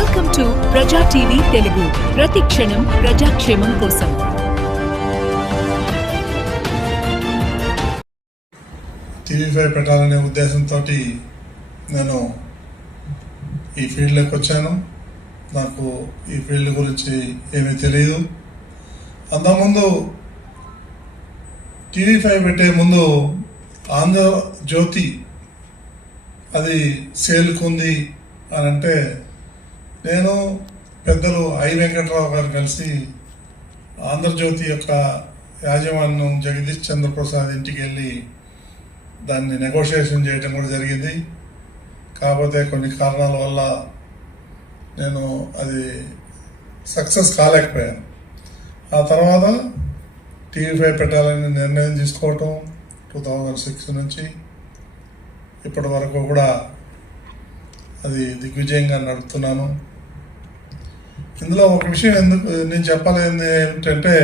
Welcome to Praja TV Telugu ప్రతి క్షణం ప్రజాక్షేమం కోసం. టీవీ ఫైవ్ పెట్టాలనే ఉద్దేశంతో నేను ఈ ఫీల్డ్లోకి వచ్చాను. నాకు ఈ ఫీల్డ్ గురించి ఏమీ తెలియదు అంతకుముందు టీవీ ఫైవ్ పెట్టే ముందు ఆంధ్ర జ్యోతి అది సేల్కుంది అని అంటే నేను పెద్దలు ఐ వెంకట్రావు గారు కలిసి ఆంధ్రజ్యోతి యొక్క యాజమాన్యం జగదీష్ చంద్రప్రసాద్ ఇంటికి వెళ్ళి దాన్ని నెగోషియేషన్ చేయడం కూడా జరిగింది. కాకపోతే కొన్ని కారణాల వల్ల నేను అది సక్సెస్ కాలేకపోయాను. ఆ తర్వాత టీవీ ఫైవ్ పెట్టాలని నిర్ణయం తీసుకోవటం టూ థౌజండ్ సిక్స్ నుంచి ఇప్పటి వరకు కూడా అది దిగ్విజయంగా నడుపుతున్నాను. ఇందులో ఒక విషయం ఎందుకు నేను చెప్పాలి ఏమిటంటే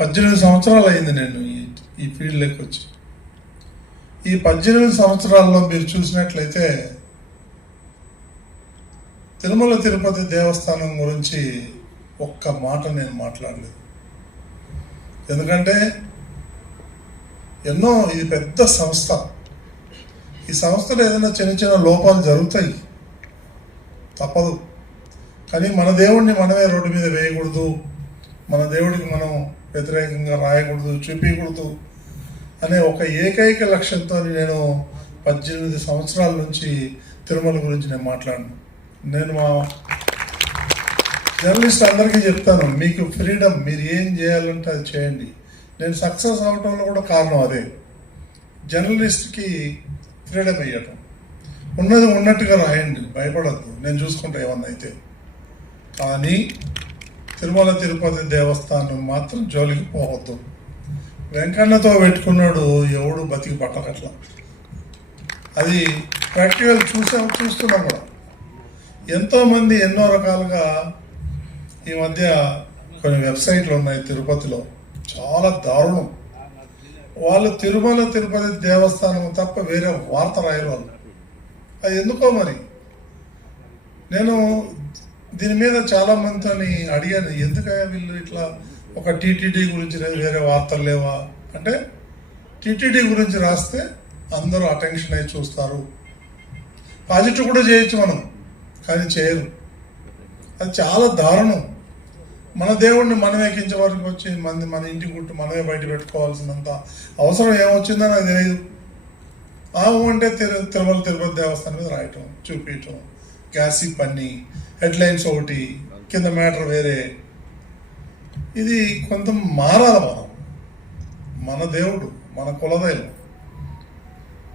పద్దెనిమిది సంవత్సరాలు అయింది నేను ఈ ఈ ఫీల్డ్లోకి వచ్చి. ఈ పద్దెనిమిది సంవత్సరాల్లో మీరు చూసినట్లయితే తిరుమల తిరుపతి దేవస్థానం గురించి ఒక్క మాట నేను మాట్లాడలేదు. ఎందుకంటే ఎన్నో ఇది పెద్ద సంస్థ ఈ సంస్థలో ఏదైనా చిన్న చిన్న లోపాలు జరుగుతాయి. తప్పదు. కానీ మన దేవుడిని మనమే రోడ్డు మీద వేయకూడదు. మన దేవుడికి మనం వ్యతిరేకంగా రాయకూడదు చూపించకూడదు అనే ఒక ఏకైక లక్ష్యంతో నేను పద్దెనిమిది సంవత్సరాల నుంచి తిరుమల గురించి నేను మాట్లాడను. నేను మా జర్నలిస్ట్ అందరికీ చెప్తాను మీకు ఫ్రీడమ్ మీరు ఏం చేయాలంటే అది చేయండి. నేను సక్సెస్ అవటంలో కూడా కారణం అదే. జర్నలిస్ట్కి ఫ్రీడమ్ ఇవ్వటం. ఉన్నది ఉన్నట్టుగా రాయండి భయపడద్దు. నేను చూసుకుంటా ఏమన్నా అయితే. కానీ తిరుమల తిరుపతి దేవస్థానం మాత్రం జోలికి పోవద్దు. వెంకన్నతో పెట్టుకున్నాడు ఎవడు బతికి పట్టకట్ల అది ప్రాక్టికల్ చూసాం చూస్తున్నాం కూడా. ఎంతోమంది ఎన్నో రకాలుగా ఈ మధ్య కొన్ని వెబ్సైట్లు ఉన్నాయి తిరుపతిలో. చాలా దారుణం. వాళ్ళు తిరుమల తిరుపతి దేవస్థానం తప్ప వేరే వార్త రాయరు వాళ్ళు. అది ఎందుకో మరి? నేను దీని మీద చాలా మందితో అడిగాను. ఎందుకయ్యా వీళ్ళు ఇట్లా ఒక టీటీడీ గురించి వేరే వార్తలు లేవా? అంటే టీటీడీ గురించి రాస్తే అందరూ అటెన్షన్ అయి చూస్తారు. పాజిటివ్ కూడా చేయొచ్చు మనం కానీ చేయరు. అది చాలా దారుణం. మన దేవుణ్ణి మనమే కించ వరకు వచ్చి మంది మన ఇంటి గుట్టు మనమే బయట పెట్టుకోవాల్సినంత అవసరం ఏమొచ్చిందో నాకు తెలియదు ఆవు అంటే తిరు తిరుమల తిరుపతి దేవస్థానం మీద రాయటం చూపించటం గ్యాసీ పన్ని హెడ్లైన్స్ ఒకటి కింద మ్యాటర్ వేరే. ఇది కొంత మారాలి మనం మన దేవుడు మన కులదైవం.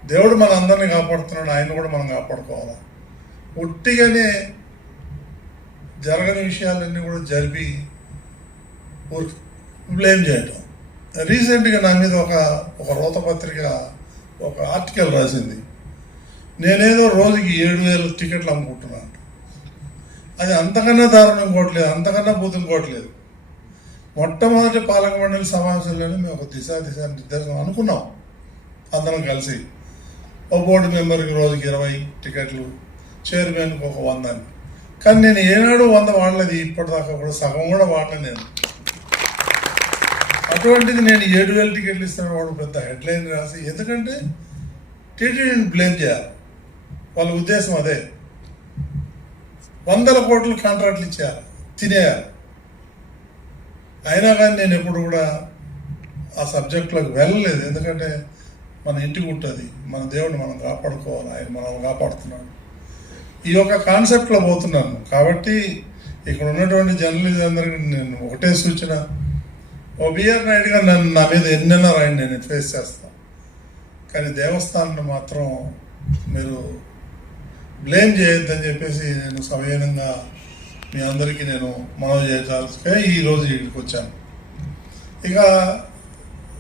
దేవుడు మన అందరిని కాపాడుతున్నాడు ఆయన కూడా మనం కాపాడుకోవాలి? ఒట్టిగానే జరగని విషయాలన్నీ కూడా జరిపి బ్లేమ్ చేయటం. రీసెంట్గా నా మీద ఒక ఒక రోత పత్రిక ఒక ఆర్టికల్ రాసింది. నేనేదో రోజుకి ఏడు వేల టికెట్లు అమ్ముకుంటున్నాను అది అంతకన్నా దారుణం ఇంకోట్లేదు అంతకన్నా భూతం ఇంకోట్లేదు మొట్టమొదటి పాలక మండలి సమావేశంలోనే మేము ఒక దిశ దిశ నిర్దేశం అనుకున్నాం. అందరం కలిసి ఒక బోర్డు మెంబర్కి రోజుకి ఇరవై టికెట్లు చైర్మన్కి ఒక వంద అని. కానీ నేను ఏనాడు వంద వాడలేదు ఇప్పటిదాకా కూడా సగం కూడా వాడలేదు నేను. అటువంటిది నేను ఏడు వేల టికెట్లు ఇస్తాను వాడు పెద్ద హెడ్లైన్ రాసి ఎందుకంటే టీటీడీని బ్లేమ్ చేయాలి. వాళ్ళ ఉద్దేశం అదే. వందల కోట్లు కాంట్రాక్ట్లు ఇచ్చేయాలి. తినేయాలి. అయినా కానీ నేను ఎప్పుడు కూడా ఆ సబ్జెక్టులోకి వెళ్ళలేదు. ఎందుకంటే మన ఇంటికి ఉంటుంది. మన దేవుడిని మనం కాపాడుకోవాలి. ఆయన మనం కాపాడుతున్నాడు. ఈ యొక్క కాన్సెప్ట్లో పోతున్నాను. కాబట్టి ఇక్కడ ఉన్నటువంటి జర్నలిస్ట్ అందరికీ నేను ఒకటే సూచన. ఓ బిఆర్ నాయుడు గారు నన్ను నా మీద ఎన్నెన్నో రాయండి నేను ఫేస్ చేస్తాను. కానీ దేవస్థానాన్ని మాత్రం మీరు బ్లేమ్ చేయొద్దని చెప్పేసి నేను సవినయంగా మీ అందరికీ నేను మనవి చేయగలిగే ఈరోజు ఇక్కడికి వచ్చాను. ఇక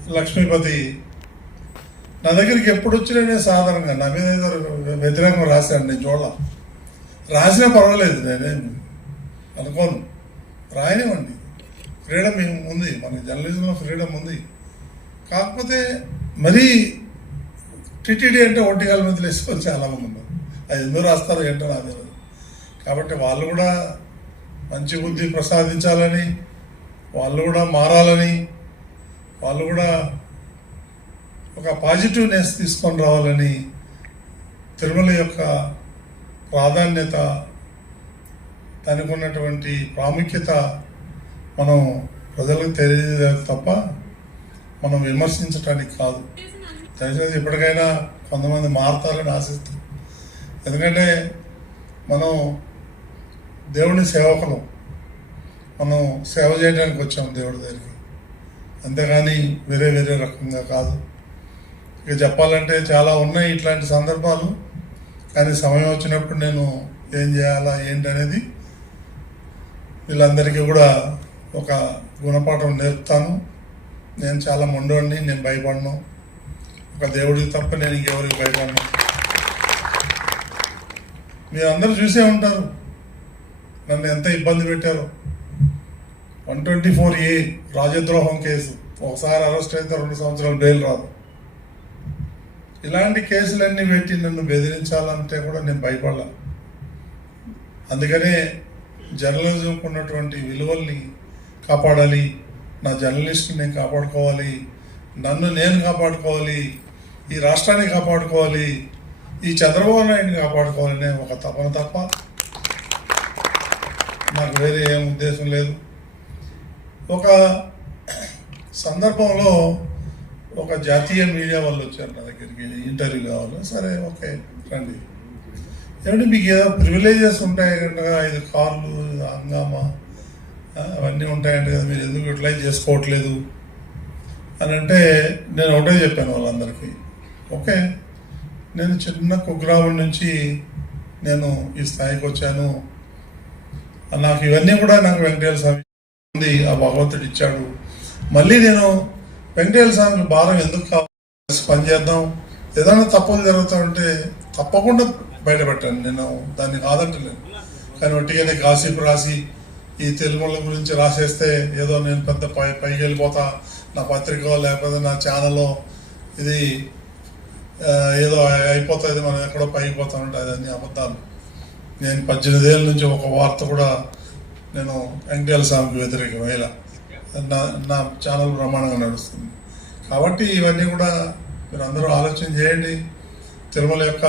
లక్ష్మీపతి నా దగ్గరికి ఎప్పుడు వచ్చినా నేను సాధారణంగా నా మీద ఏదో వ్యతిరేకంగా రాశాను నేను చూడాల. రాసినా పర్వాలేదు నేనేమి అనుకోను. రాయనివ్వండి. ఫ్రీడమ్ ఉంది? మన జర్నలిజంలో ఫ్రీడమ్ ఉంది. కాకపోతే మరీ టిటిడి అంటే ఒంటికాల మీద వేసుకొని చాలా మంది ఉన్నారు. అది ఎందుకు రాస్తారో ఏంటో నాకు తెలియదు కాబట్టి వాళ్ళు కూడా మంచి బుద్ధి ప్రసాదించాలని వాళ్ళు కూడా మారాలని వాళ్ళు కూడా ఒక పాజిటివ్నెస్ తీసుకొని రావాలని తిరుమల యొక్క ప్రాధాన్యత దానికి ఉన్నటువంటి ప్రాముఖ్యత మనం ప్రజలకు తెలియజేయాలి తప్ప మనం విమర్శించడానికి కాదు. దయచేసి ఇప్పటికైనా కొంతమంది మారతారని ఆశిస్తాం ఎందుకంటే మనం దేవుని సేవకులం. మనం సేవ చేయడానికి వచ్చాం దేవుడి దగ్గరికి. అంతేగాని వేరే వేరే రకంగా కాదు. ఇక చెప్పాలంటే చాలా ఉన్నాయి ఇట్లాంటి సందర్భాలు. కానీ సమయం వచ్చినప్పుడు నేను ఏం చేయాలా ఏంటి అనేది వీళ్ళందరికీ కూడా ఒక గుణపాఠం నేర్పుతాను. నేను చాలా మొండోడిని నేను భయపడను. ఒక దేవుడికి తప్ప నేను ఇంకెవరికి భయపడను. మీరు అందరూ చూసే ఉంటారు. నన్ను ఎంత ఇబ్బంది పెట్టారో. వన్ ట్వంటీ ఫోర్ ఏ రాజద్రోహం కేసు. ఒకసారి అరెస్ట్ అయితే రెండు సంవత్సరాలు బెయిల్ రాదు. ఇలాంటి కేసులన్నీ పెట్టి నన్ను బెదిరించాలంటే కూడా నేను భయపడలేను అందుకనే జర్నలిజంకు ఉన్నటువంటి విలువల్ని కాపాడాలి. నా జర్నలిస్ట్ని నేను కాపాడుకోవాలి. నన్ను నేను కాపాడుకోవాలి. ఈ రాష్ట్రాన్ని కాపాడుకోవాలి. ఈ చంద్రబాబు నాయుడిని కాపాడుకోవాలనే ఒక తపన తప్ప నాకు వేరే ఏం ఉద్దేశం లేదు. ఒక సందర్భంలో ఒక జాతీయ మీడియా వాళ్ళు వచ్చారు నా దగ్గరికి. ఇంటర్వ్యూ కావాలి? సరే ఓకే రండి. ఏమంటే మీకు ఏదో ప్రివిలేజెస్ ఉంటాయి కనుక ఐదు కార్లు హంగామా? అవన్నీ ఉంటాయంట కదా మీరు ఎందుకు యూటిలైజ్ చేసుకోవట్లేదు? అని అంటే నేను ఒకటే చెప్పాను వాళ్ళందరికీ. ఓకే నేను చిన్న కుగ్రామం నుంచి నేను ఈ స్థాయికి వచ్చాను. నాకు ఇవన్నీ కూడా నాకు వెంకటేశ్వర స్వామి ఉంది ఆ భగవంతుడు ఇచ్చాడు. మళ్ళీ నేను వెంకటేశ్వర స్వామి భారం ఎందుకు కావాలి? పని చేద్దాం. ఏదైనా తప్పులు జరుగుతామంటే తప్పకుండా బయటపెట్టాను. నేను దాన్ని కాదంటలేను కానీ ఒట్టిగానే కాసేపు రాసి ఈ తెలుగుల గురించి రాసేస్తే ఏదో నేను పెద్ద పై పైకి వెళ్ళిపోతా. నా పత్రిక లేకపోతే నా ఛానల్లో ఇది ఏదో అయిపోతుంది మనం ఎక్కడో పైకి పోతా ఉంటుంది అదన్నీ అబద్ధాలు. నేను పద్దెనిమిది ఏళ్ళ నుంచి ఒక వార్త కూడా నేను వెంకటేశ్వర స్వామికి వ్యతిరేకం నా నా ఛానల్ బ్రహ్మాండంగా నడుస్తుంది. కాబట్టి ఇవన్నీ కూడా మీరు అందరూ ఆలోచన చేయండి. తిరుమల యొక్క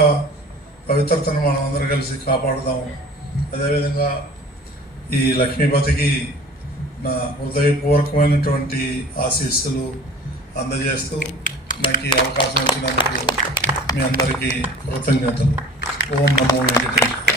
పవిత్రతను మనం అందరం కలిసి కాపాడుదాము. అదేవిధంగా ఈ లక్ష్మీపతికి నా హృదయపూర్వకమైనటువంటి ఆశీస్సులు అందజేస్తూ నాకు ఈ అవకాశం ఇచ్చినందుకు మీ అందరికీ కృతజ్ఞతలు. ఓం నమో వెంకటేశ్వర.